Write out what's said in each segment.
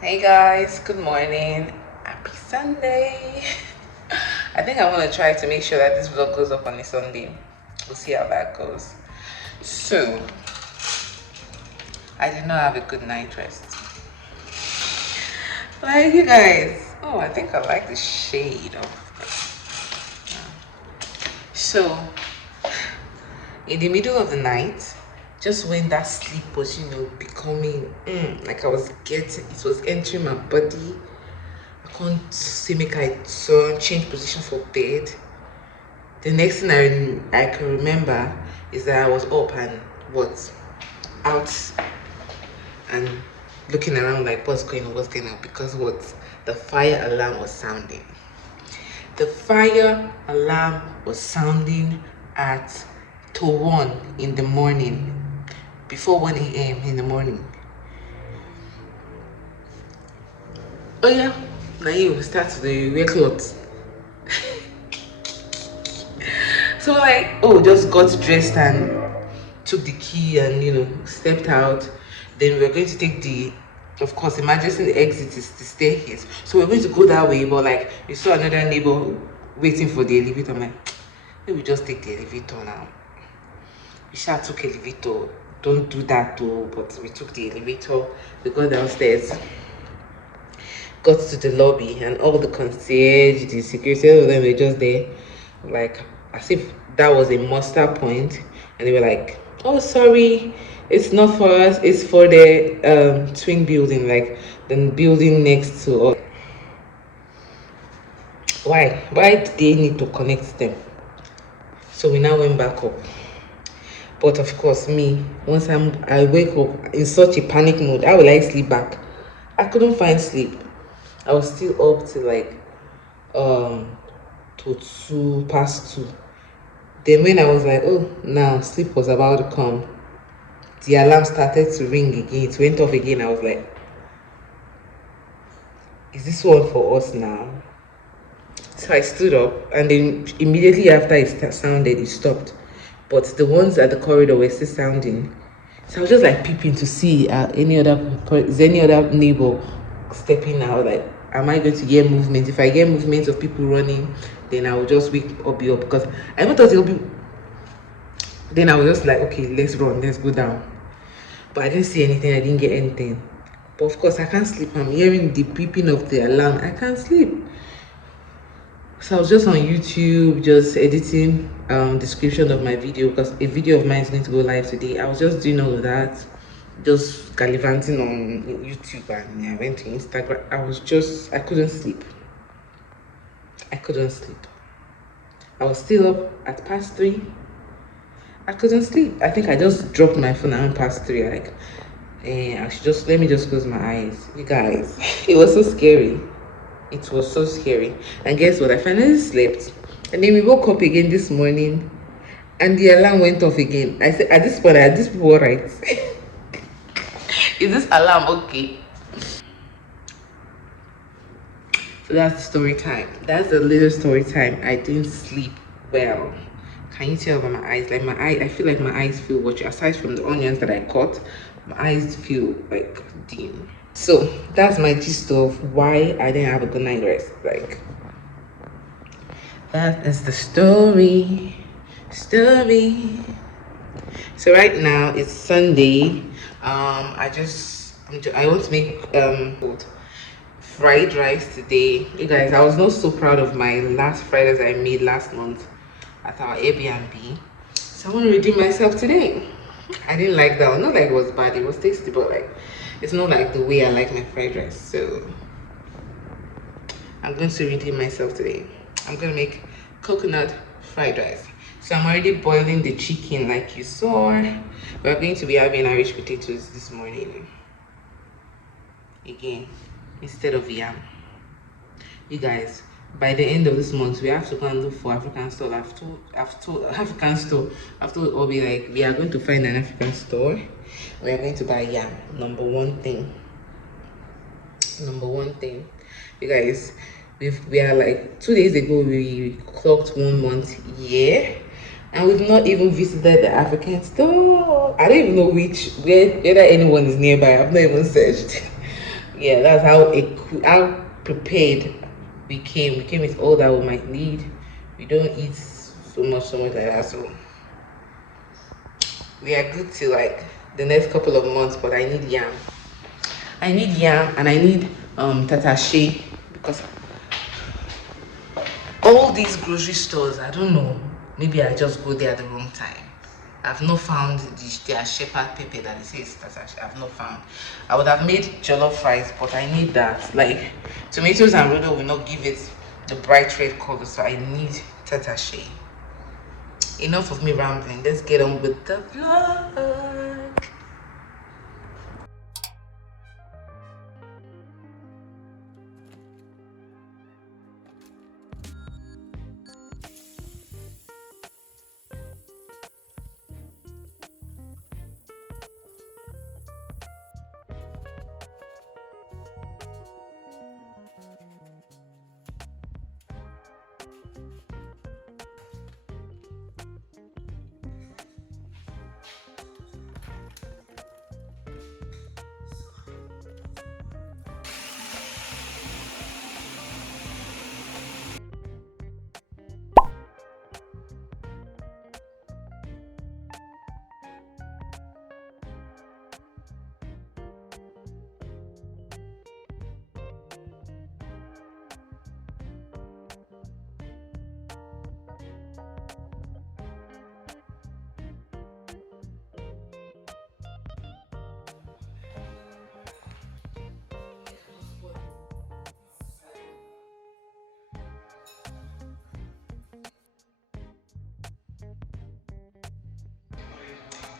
Hey guys, good morning. Happy Sunday. I think I want to try to make sure that this vlog goes up on a Sunday. We'll see how that goes. So, I did not have a good night rest. Like you guys. Oh, I think I like the shade of. So, in the middle of the night, just when that sleep was, becoming like I was getting, it was entering my body. I can't say make I turn, change position for bed. The next thing I can remember is that I was up and out and looking around like what's going on, because the fire alarm was sounding. The fire alarm was sounding at 1 in the morning, before 1 a.m. in the morning. Oh yeah, now you start the wear clothes. So like, oh, just got dressed and took the key and stepped out. Then we were going to take of course, emergency exit is the staircase. So we're going to go that way, but like we saw another neighbor waiting for the elevator. I'm like, maybe we just take the elevator now. We shall took elevator. Don't do that though, but we took the elevator. We got downstairs, got to the lobby, and all the concierge, the security, all of them were just there, like as if that was a muster point, and they were like, "Oh, sorry, it's not for us. It's for the twin building, like the building next to us." Why? Why do they need to connect them? So we now went back up. But of course, me, once I wake up in such a panic mode, how will I sleep back? I couldn't find sleep. I was still up till like to 2 past 2. Then when I was like, oh, now sleep was about to come, the alarm started to ring again. It went off again. I was like, is this one for us now? So I stood up, and then immediately after it sounded, it stopped. But the ones at the corridor were still sounding. So I was just like peeping to see is any other neighbor stepping out. Like, am I going to get movement? If I get movement of people running, then I will just wake up, because I even thought it would be. Then I was just like, okay, let's run, let's go down. But I didn't see anything. I didn't get anything. But of course, I can't sleep. I'm hearing the beeping of the alarm. I can't sleep. So I was just on YouTube, just editing description of my video, because a video of mine is going to go live today. I was just doing all of that, just gallivanting on YouTube, and I went to Instagram. I couldn't sleep. I couldn't sleep. I was still up at past 3. I couldn't sleep. I think I just dropped my phone around past 3. Like, I should just let me just close my eyes. You guys, it was so scary. It was so scary. And guess what? I finally slept. And then we woke up again this morning and the alarm went off again. I said, at this point, are these people right? Is this alarm okay? So that's the story time. That's the little story time. I didn't sleep well. Can you tell by my eyes? Like my eye, I feel like my eyes feel watchy. Aside from the onions that I cut, my eyes feel like dim. So that's my gist of why I didn't have a good night rest. Like that is the story. So right now it's Sunday. I want to make fried rice today. You guys, I was not so proud of my last fried rice I made last month at our Airbnb. So I want to redeem myself today. I didn't like that one. Not like it was bad, it was tasty, but like it's not like the way I like my fried rice. So I'm going to redeem myself today. I'm gonna make coconut fried rice. So I'm already boiling the chicken like you saw. We're going to be having Irish potatoes this morning. Again, instead of yam. You guys, by the end of this month, we have to go and look for African store. I've told Obi, like, we are going to find an African store. We are going to buy yam. Number one thing. You guys, we are like 2 days ago we clocked 1 month here, and we've not even visited the African store. I don't even know whether anyone is nearby. I've not even searched. Yeah, that's how prepared we came. We came with all that we might need. We don't eat so much like that, so we are good till like the next couple of months. But I need yam. And I need tatache, because all these grocery stores, I don't know, maybe I just go there at the wrong time. I've not found their shepherd pepper that it says tatache. I've not found. I would have made jollof rice, but I need that. Like tomatoes and rodo will not give it the bright red color, so I need tatache. Enough of me rambling. Let's get on with the vlog.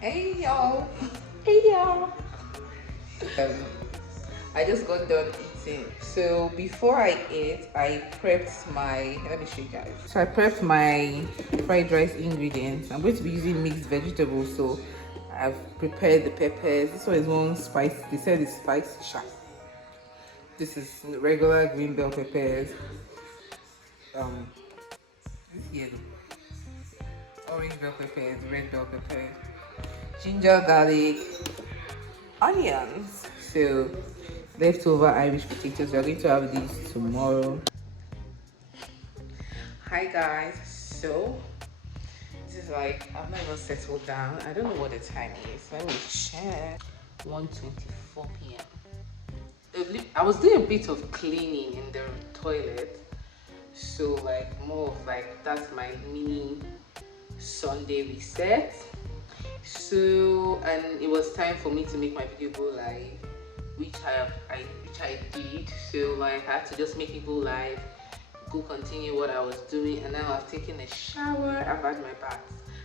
Hey y'all. I just got done eating. So before I ate, I prepped my, let me show you guys. So I prepped my fried rice ingredients. I'm going to be using mixed vegetables, so I've prepared the peppers. This one is one spicy. They said it's spicy sharp. This is regular green bell peppers. This yellow. Orange bell peppers, red bell peppers, ginger, garlic, onions. So leftover Irish potatoes. We are going to have these tomorrow. Hi guys. So this is like, I've not even settled down. I don't know what the time is. Let me check. 1:24 p.m. I was doing a bit of cleaning in the toilet. So like more of like, that's my mini Sunday reset. So, and it was time for me to make my video go live, which I did. So like I had to just make it go live, go continue what I was doing, and now I've taken a shower. I've had my bath.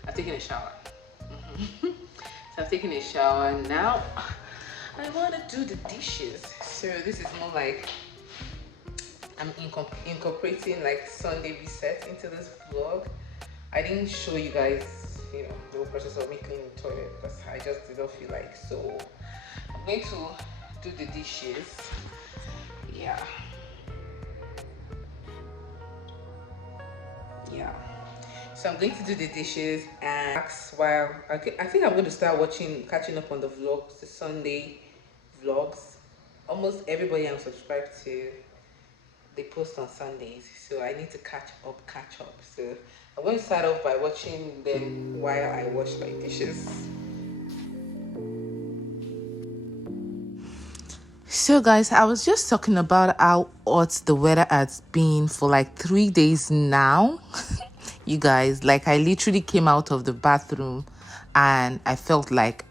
I've taken a shower. So I've taken a shower. Now I want to do the dishes. So this is more like I'm incorporating like Sunday reset into this vlog. I didn't show you guys, you know, the whole process of me cleaning the toilet because I just did not feel like. So I'm going to do the dishes. Yeah. So I'm going to do the dishes and while I think I'm going to start catching up on the vlogs, the Sunday vlogs. Almost everybody I'm subscribed to, they post on Sundays, so I need to catch up. So I'm going to start off by watching them while I wash my dishes. So guys, I was just talking about how hot the weather has been for like 3 days now. You guys, like I literally came out of the bathroom and I felt like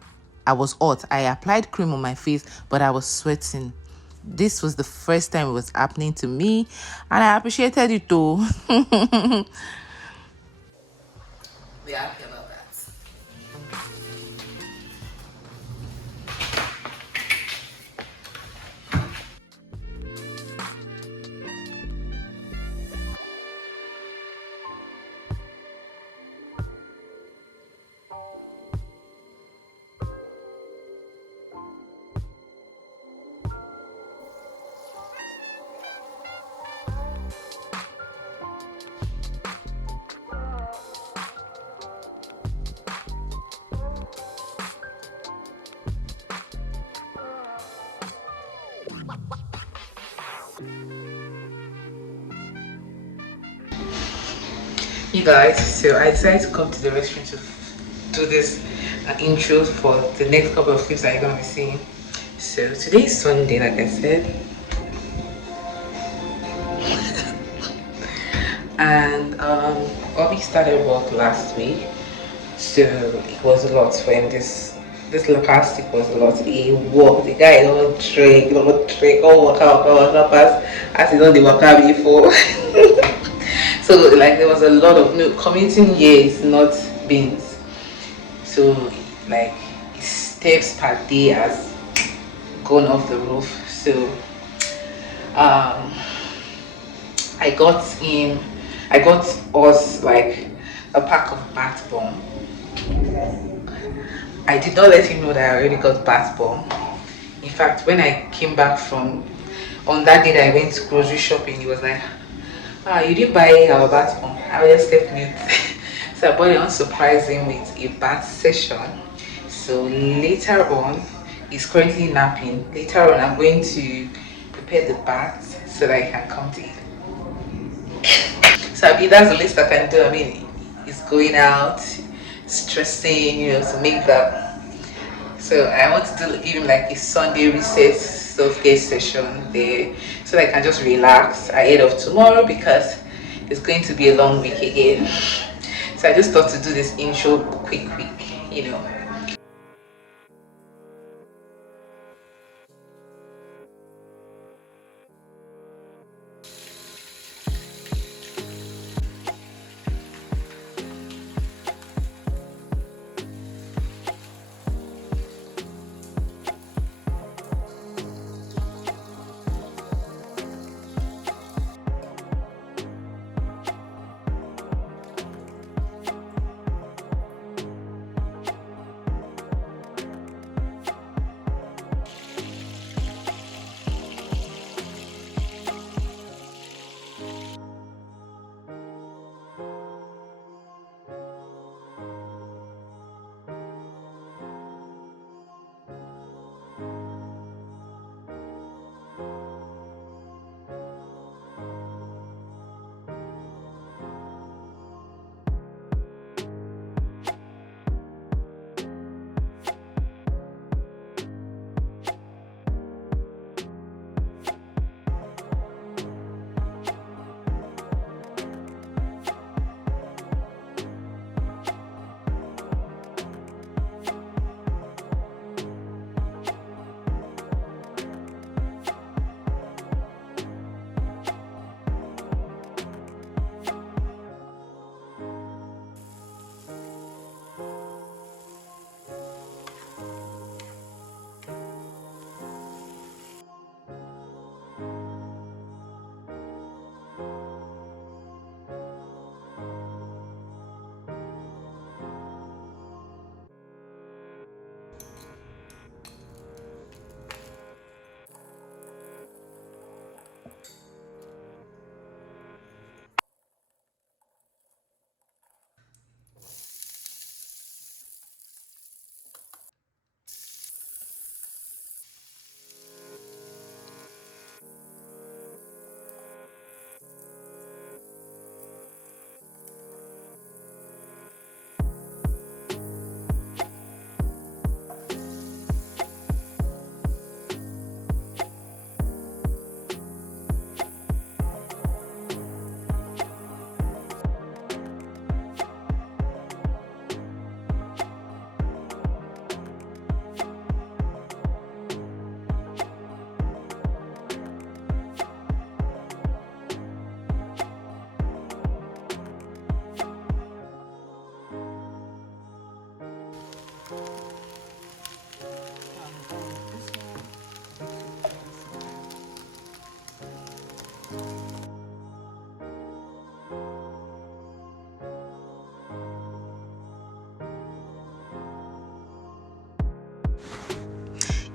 I was hot. I applied cream on my face, but I was sweating. This was the first time it was happening to me, and I appreciated it too. We're happy about that. You guys, so I decided to come to the restaurant to do this intro for the next couple of clips that you're gonna be seeing. So today is Sunday, like I said, and Bobby started work last week, so it was a lot for him. This past week was a lot. He walked, the guy don't trek, all waka pass as he done the waka before. So like there was a lot of commuting here is not beans. So like his steps per day has gone off the roof. So I got us like a pack of bath bomb. I did not let him know that I already got bath bomb. In fact, when I came back on that day that I went to grocery shopping, he was like, you didn't buy our bath bomb. I just kept mute. So I bought it on, surprise him with a bath session. So later on, he's currently napping. Later on, I'm going to prepare the bath so that I can come to it. So that's the least I can do. I mean, he's going out, stressing, to make that. So I want to give him like a Sunday reset self-care session there, so that I can just relax ahead of tomorrow because it's going to be a long week again. So I just thought to do this intro quick,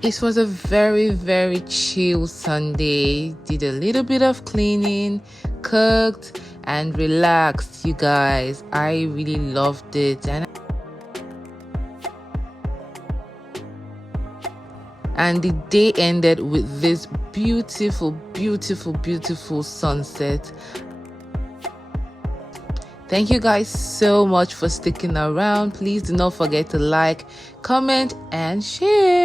It was a very chill Sunday. Did a little bit of cleaning, cooked, and relaxed, you guys. I really loved it. And the day ended with this beautiful sunset. Thank you guys so much for sticking around. Please do not forget to like, comment, and share.